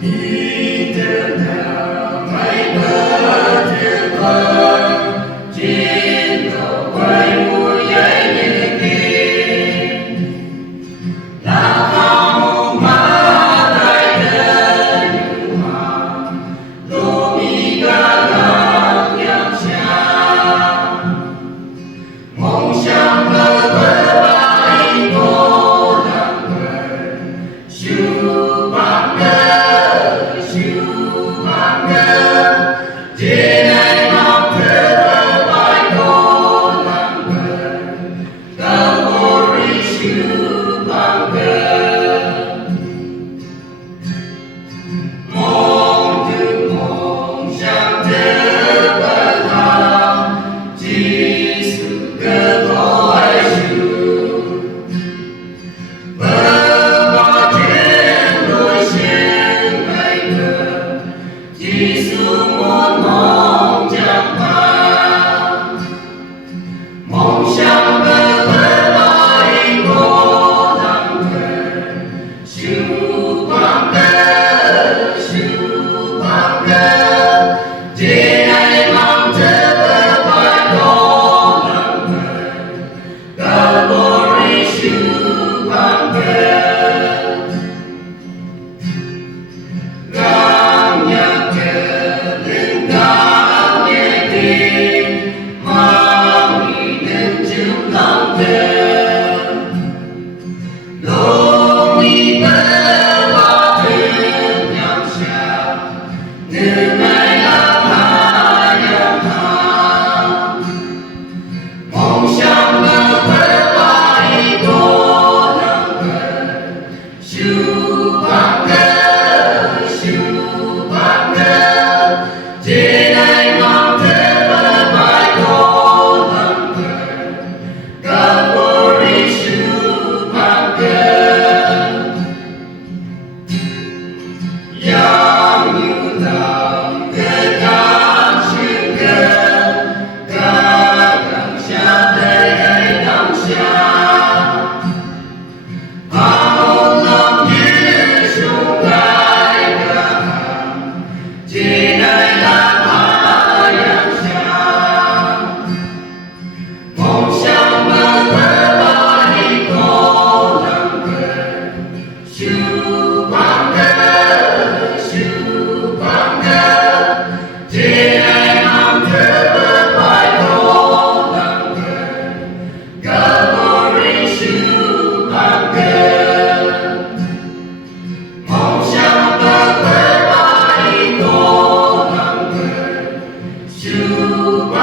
Nhìn nào mây mơ tuyệt vời, chiến đấu quay mùa dậy như kia, là không mà tay đến như hoa, lô mi ca lòng nhắm xa, mong sáng mơ mơ bay cô làm người, siêu bằng trên ai mong thơ bài cô làm người ta vô ri siêu bằng mong từ mong sang thơ bài thao chỉ sự cơ gọi siêu và trên đôi sen ngày thơ chỉ xuống một mong chẳng qua mong sáng mơ mơ bay cô làm người siêu bằng cơ trên ai mong thơ bay cô làm người ta vô ri siêu bằng cơ gam nhạc kề lên cao nhẹ tim mang ý đến chiều lòng thơ lô mi bơ hoa thương nhắm xa nơi này là hai nhắm hàng mong sáng mơ mơ bay cô làm người siêu bằng trên ai mong thơ bài cô làm người ta vô ri siêu bằng yang như lòng cơ cảm xuyên cơ ta đằng xa thế ấy đằng xa bao lòng như sung gai cả hàng trên ai là hai yang xa mong sáng mơ mơ bay cô làm người siêu bằng trên ai mong thơ bài cô làm người cả vô ri siêu bằng mong sáng mơ mơ bay cô làm người siêu